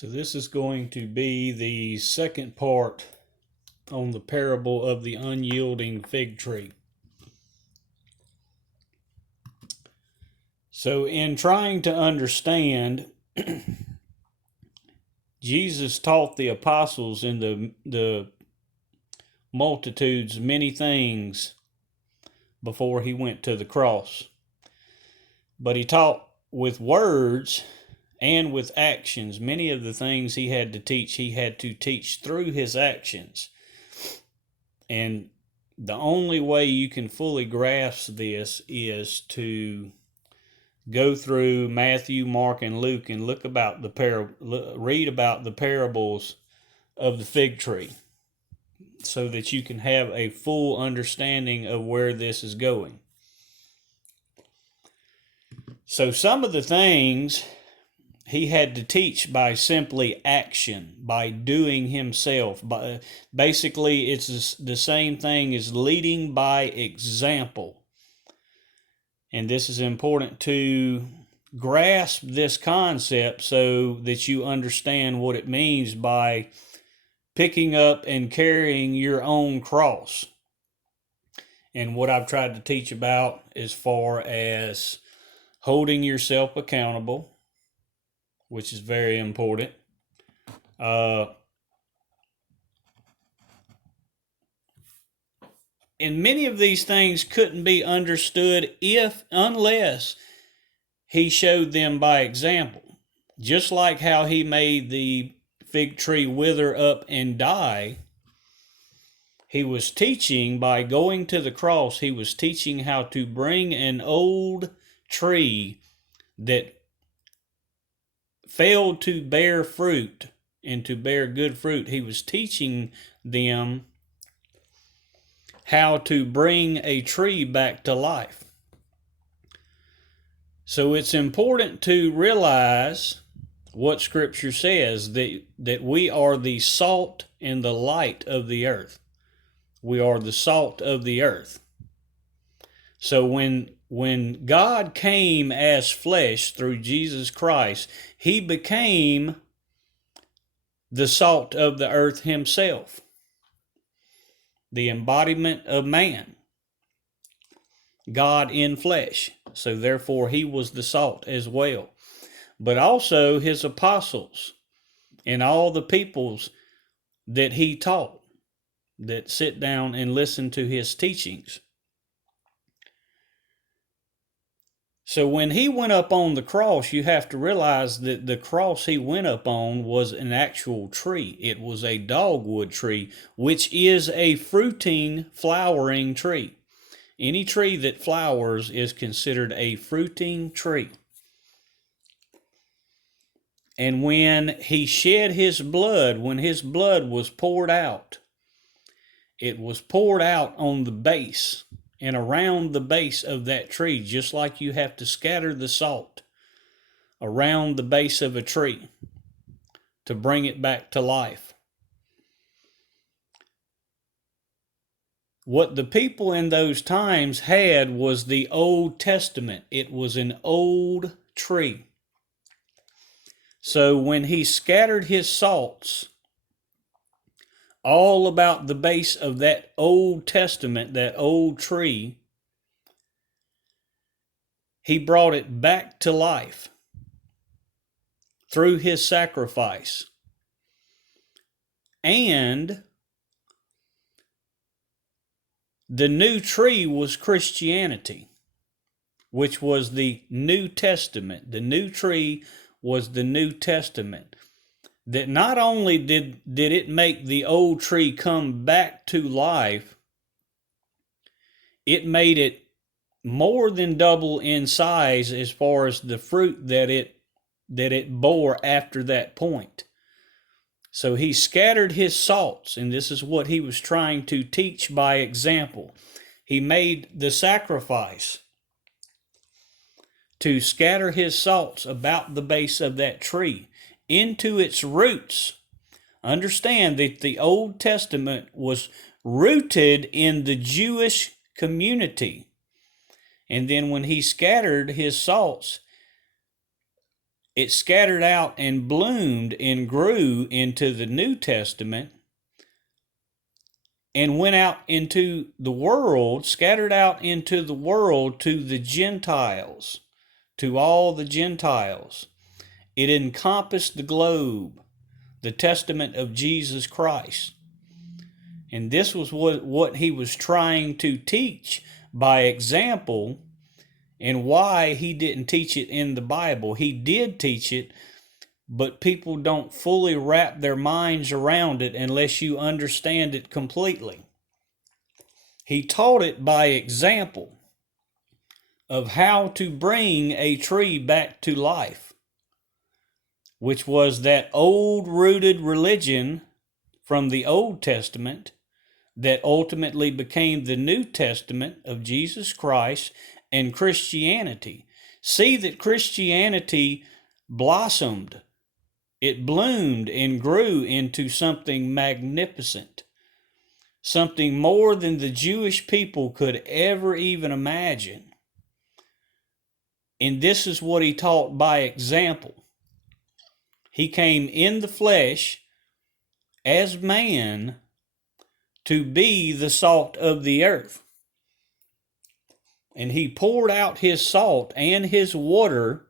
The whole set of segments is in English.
So this is going to be the second part on the parable of the unyielding fig tree. So in trying to understand, Jesus taught the apostles and the multitudes many things before he went to the cross. But he taught with words and with actions. Many of the things he had to teach through his actions. And the only way you can fully grasp this is to go through Matthew, Mark, and Luke and read about the parables of the fig tree, so that you can have a full understanding of where this is going. So some of the things he had to teach by simply action, by doing himself. Basically, it's the same thing as leading by example. And this is important to grasp this concept so that you understand what it means by picking up and carrying your own cross. And what I've tried to teach about as far as holding yourself accountable, which is very important. And many of these things couldn't be understood unless he showed them by example. Just like how he made the fig tree wither up and die, he was teaching by going to the cross. He was teaching how to bring an old tree that failed to bear fruit and to bear good fruit. He was teaching them how to bring a tree back to life. So it's important to realize what Scripture says, that we are the salt and the light of the earth. We are the salt of the earth. So when God came as flesh through Jesus Christ, he became the salt of the earth himself, the embodiment of man, God in flesh. So therefore he was the salt as well. But also his apostles and all the peoples that he taught, that sit down and listen to his teachings. So when he went up on the cross, you have to realize that the cross he went up on was an actual tree. It was a dogwood tree, which is a fruiting, flowering tree. Any tree that flowers is considered a fruiting tree. And when he shed his blood, when his blood was poured out, it was poured out on the base and around the base of that tree, just like you have to scatter the salt around the base of a tree to bring it back to life. What the people in those times had was the Old Testament. It was an old tree. So when he scattered his salts all about the base of that Old Testament, that old tree, he brought it back to life through his sacrifice. And the new tree was Christianity, which was the New Testament. The new tree was the New Testament. That not only did it make the old tree come back to life, it made it more than double in size as far as the fruit that it bore after that point. So he scattered his salts, and this is what he was trying to teach by example. He made the sacrifice to scatter his salts about the base of that tree into its roots. Understand that the Old Testament was rooted in the Jewish community. And then when he scattered his salts, it scattered out and bloomed and grew into the New Testament and went out into the world, scattered out into the world to the Gentiles, to all the Gentiles. It encompassed the globe, the testament of Jesus Christ. And this was what he was trying to teach by example, and why he didn't teach it in the Bible. He did teach it, but people don't fully wrap their minds around it unless you understand it completely. He taught it by example of how to bring a tree back to life, which was that old rooted religion from the Old Testament that ultimately became the New Testament of Jesus Christ and Christianity. See that Christianity blossomed. It bloomed and grew into something magnificent, something more than the Jewish people could ever even imagine. And this is what he taught by example. He came in the flesh as man to be the salt of the earth. And he poured out his salt and his water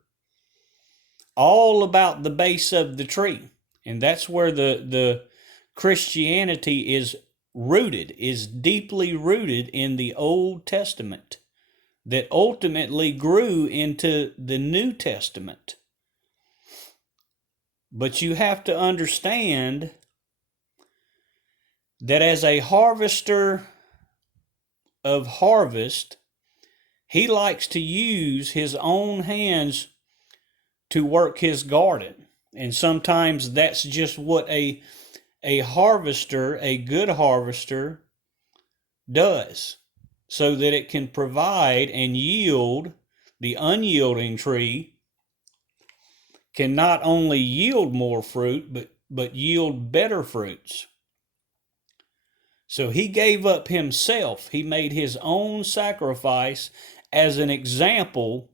all about the base of the tree. And that's where the Christianity is rooted, is deeply rooted in the Old Testament, that ultimately grew into the New Testament. But you have to understand that as a harvester of harvest, he likes to use his own hands to work his garden. And sometimes that's just what a harvester, a good harvester, does, so that it can provide and yield. The unyielding tree can not only yield more fruit, but yield better fruits. So he gave up himself. He made his own sacrifice as an example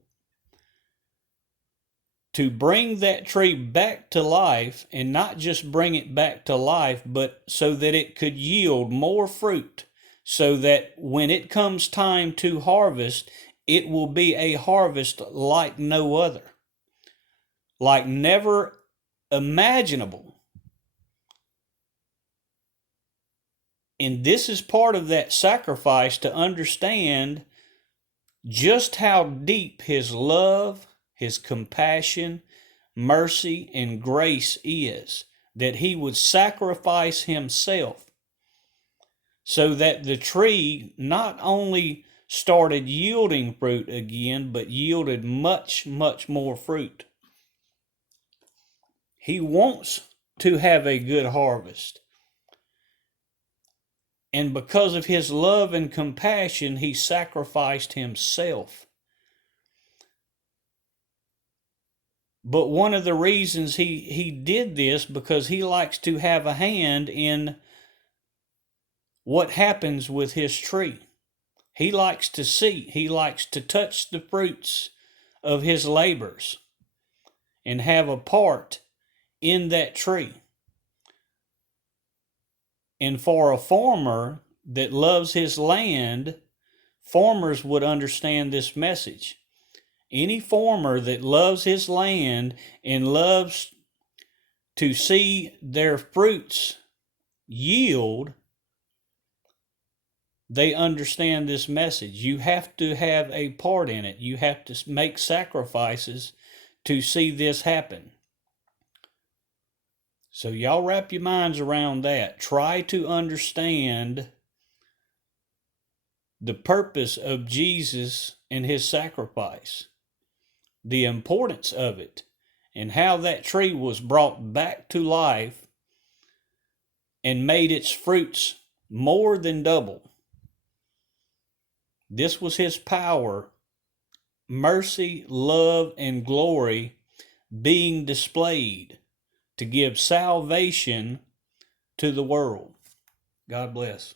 to bring that tree back to life, and not just bring it back to life, but so that it could yield more fruit, so that when it comes time to harvest, it will be a harvest like no other, like never imaginable. And this is part of that sacrifice, to understand just how deep his love, his compassion, mercy, and grace is, that he would sacrifice himself so that the tree not only started yielding fruit again, but yielded much, much more fruit. He wants to have a good harvest. And because of his love and compassion, he sacrificed himself. But one of the reasons he did this, because he likes to have a hand in what happens with his tree. He likes to see, he likes to touch the fruits of his labors and have a part in that tree. And for a farmer that loves his land, farmers would understand this message. Any farmer that loves his land and loves to see their fruits yield, they understand this message. You have to have a part in it. You have to make sacrifices to see this happen. So y'all wrap your minds around that. Try to understand the purpose of Jesus and his sacrifice, the importance of it, and how that tree was brought back to life and made its fruits more than double. This was his power, mercy, love, and glory being displayed to give salvation to the world. God bless.